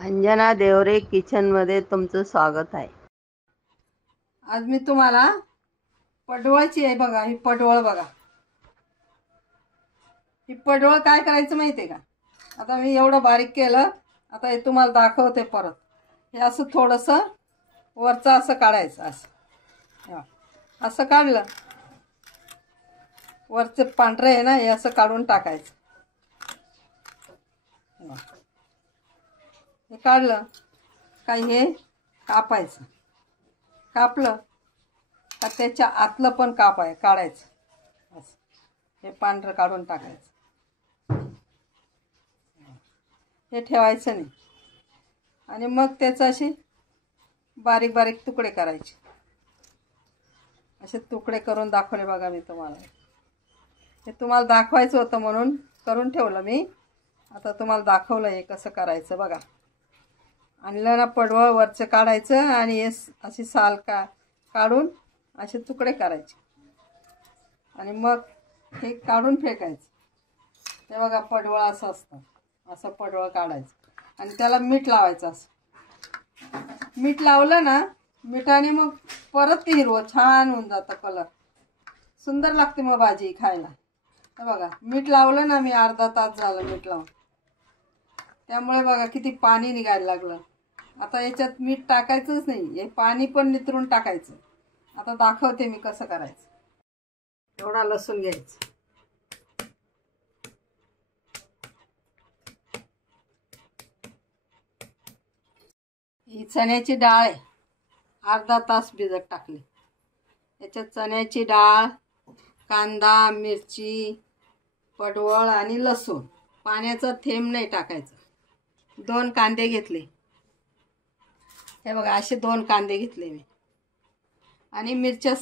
अंजना देवरे किचनमध्ये तुमचं स्वागत आहे। आज मी तुम्हाला पडवळची आहे बघा। ही पडवळ बघा। ही पडवळ काय करायचं माहिती आहे का? आता मी एवढं बारीक केलं। आता हे तुम्हाला दाखवते परत। हे असं थोडंसं वरचं असं काढायचं असं। असं काढलं वरचे पांढरे आहे ना, हे असं काढून टाकायचं। हे काढलं का हे कापायचं। कापलं का त्याच्या आतलं पण काढायचं असं। हे पांढरं काढून टाकायचं। हे ठेवायचं नाही आणि मग त्याचे असे बारीक बारीक तुकडे करायचे। असे तुकडे करून दाखवले बघा मी तुम्हाला। हे तुम्हाला दाखवायचं होतं म्हणून करून ठेवलं मी। आता तुम्हाला दाखवलं हे कसं करायचं बघा। आणलं ना पडवळ वरचं काढायचं आणि हे अशी साल काढून असे तुकडे करायचे आणि मग हे काढून फेकायचं। हे बघा पडवळ असं असतं। असं पडवळ काढायचं आणि त्याला मीठ लावायचं असं। मीठ लावलं ना, मिठाने मग परत ते हिरवं छान होऊन जातं, कलर सुंदर लागते मग भाजी खायला। हे बघा मीठ लावलं ना, मी अर्धा तास झालं मीठ लावून। त्यामुळे बघा किती पाणी निघायला लागलं। आता याच्यात मीठ टाकायचंच नाही, हे पाणी पण नितरून टाकायचं। आता दाखवते मी कसं करायचं। एवढा लसूण घ्यायचं। ही चण्याची डाळ आहे, अर्धा तास भिजत टाकली। याच्यात चण्याची डाळ, कांदा, मिरची, पडवळ आणि लसूण। पाण्याचा थेंब नाही टाकायचा। 2 कांदे घेतले। हे बघा असे 2 कांदे घेतले मी आणि मिरच्या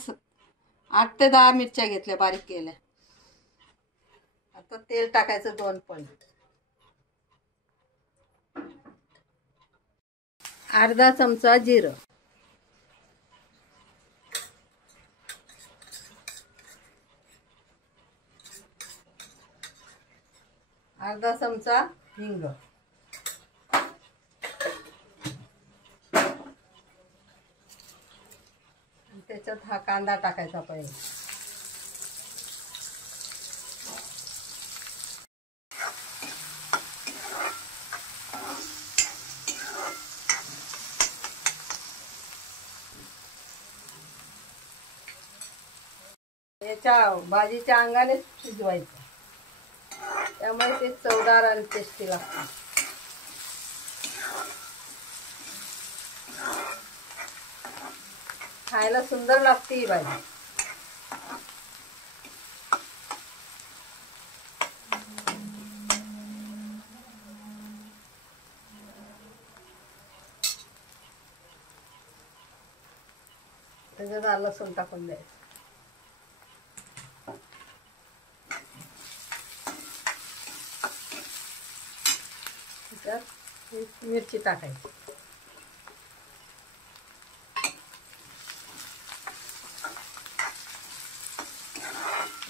8 ते 10 मिरच्या घेतल्या बारीक केल्या। आता तेल टाकायचं 2 पळी। अर्धा चमचा जिरं, अर्धा चमचा हिंग, त्याच्यात हा कांदा टाकायचा पहिले। याच्या भाजीच्या अंगाने शिजवायचं, त्यामुळे ते चवदार आणि टेस्टी लागतं। खायला सुंदर लागते ही भाजी। त्याच्यात लसूण टाकून द्यायचं। त्याच्यात मिरची टाकायची।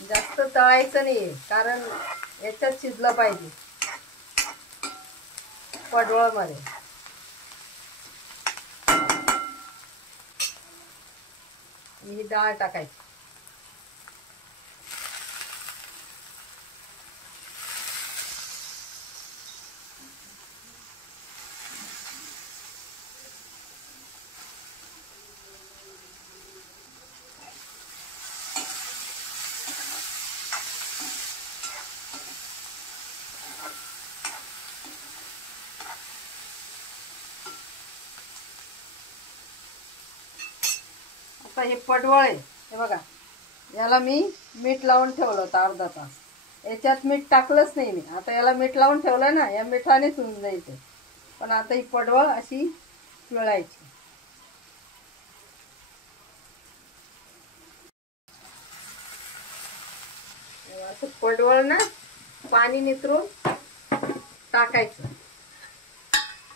जास्त तळायचं नाही, कारण याच्यात शिजलं पाहिजे पडवळ मध्ये। ही डाळ टाकायची। आता हे पडवळ आहे, हे बघा याला मी मीठ लावून ठेवलं होतं अर्धा तास। याच्यात मीठ टाकलंच नाही मी। आता याला मीठ लावून ठेवलं ना, या मिठानेच होऊन जायचं। पण आता ही पडवळ अशी पिळायची। असं पडवळ ना पाणी नितरून टाकायचं।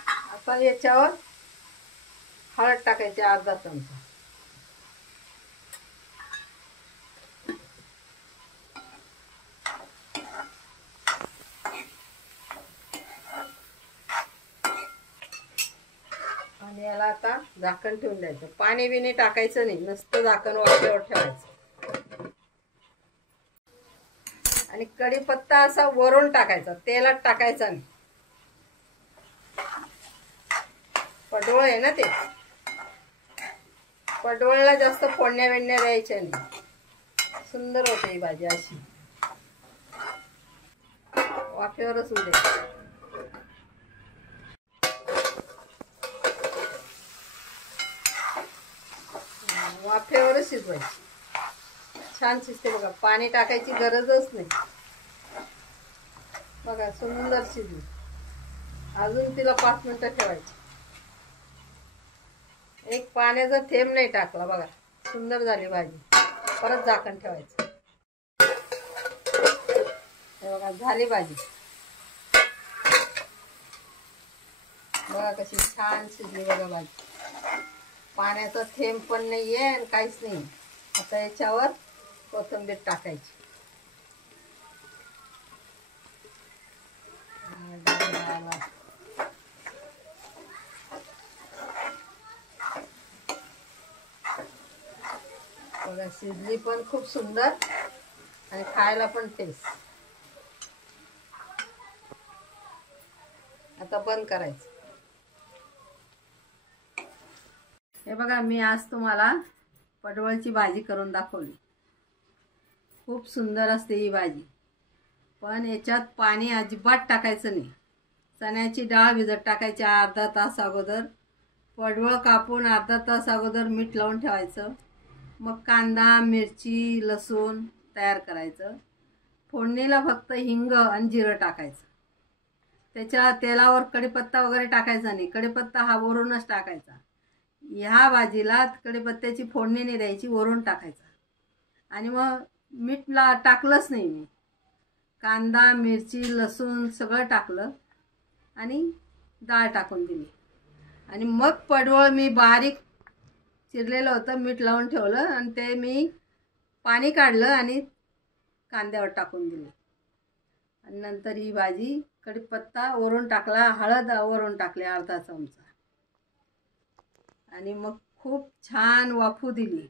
आता याच्यावर हळद टाकायची अर्धा चमचा, आणि याला आता झाकण ठेवून द्यायचं. पाणी बिणी टाकायचं नाही, नुसतं झाकण वाफेवर ठेवायचं. आणि कढीपत्ता असा वरून टाकायचा, तेलात टाकायचा नाही. पडवळ आहे ना ते, पडवळला जास्त फोडण्या बिडण्या द्यायच्या नाही. सुंदर होते ही भाजी अशी वाफेवरच होऊ दे. वाफेवरच शिजवायची. छान शिजते बघा, पाणी टाकायची गरजच नाही. बघा सुंदर शिजली. अजून तिला 5 मिनिटं ठेवायची. एक पाण्याचा थेंब नाही टाकला बघा, सुंदर झाली भाजी. परत झाकण ठेवायचं. हे बघा झाली भाजी. बघा कशी छान शिजली बघा भाजी. पाण्याचा थेंब पण नाहीये आणि काहीच नाही. आता याच्यावर कोथिंबीर टाकायची. बघा शिजली पण खूप सुंदर आणि खायला पण टेस्ट. आता बंद करायचं. हे बघा मी आज तुम्हाला पडवळची भाजी करून दाखवली. खूप सुंदर असते ही भाजी, पण याच्यात पाणी अजिबात टाकायचं नाही. चण्याची डाळ भिजत टाकायची अर्धा तास अगोदर. पडवळ कापून अर्धा तास अगोदर मीठ लावून ठेवायचं. मग कांदा मिरची लसूण तयार करायचं. फोडणीला फक्त हिंग आणि जिरं टाकायचं. त्याच्या तेलावर कढीपत्ता वगैरे टाकायचा नाही. कढीपत्ता हा वरूनच टाकायचा. ह्या भाजीला कढीपत्त्याची फोडणी नाही द्यायची, वरून टाकायचा. आणि मग मीठला टाकलंच नाही मी. कांदा मिरची लसूण सगळं टाकलं आणि डाळ टाकून दिली. आणि मग पडवळ मी बारीक चिरलेलं होतं, मीठ लावून ठेवलं आणि ते मी पाणी काढलं आणि कांद्यावर टाकून दिले. आणि नंतर ही भाजी कढीपत्ता वरून टाकला, हळद वरून टाकले अर्धा चमचा. आणि मग खूप छान वाफू दिली.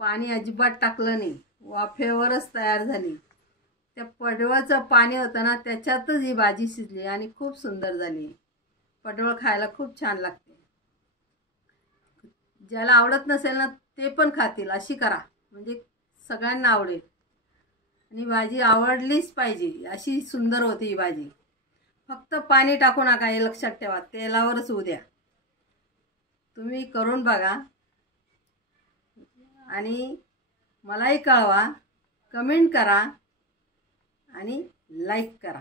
पाणी अजिबात टाकलं नाही, वाफेवरच तयार झाली. त्या पडवळचं पाणी होतं ना, त्याच्यातच ही भाजी शिजली आणि खूप सुंदर झाली. पडवळ खायला खूप छान लागते. ज्याला आवडत नसेल ना ते पण खातील, अशी करा म्हणजे सगळ्यांना आवडेल. आणि भाजी आवडलीच पाहिजे, अशी सुंदर होती ही भाजी. फक्त पाणी टाकू नका, हे लक्षात ठेवा. तेलावरच होऊ द्या. तुम्ही करून बघा आणि मलाही कळवा, कमेंट करा आणि लाईक करा.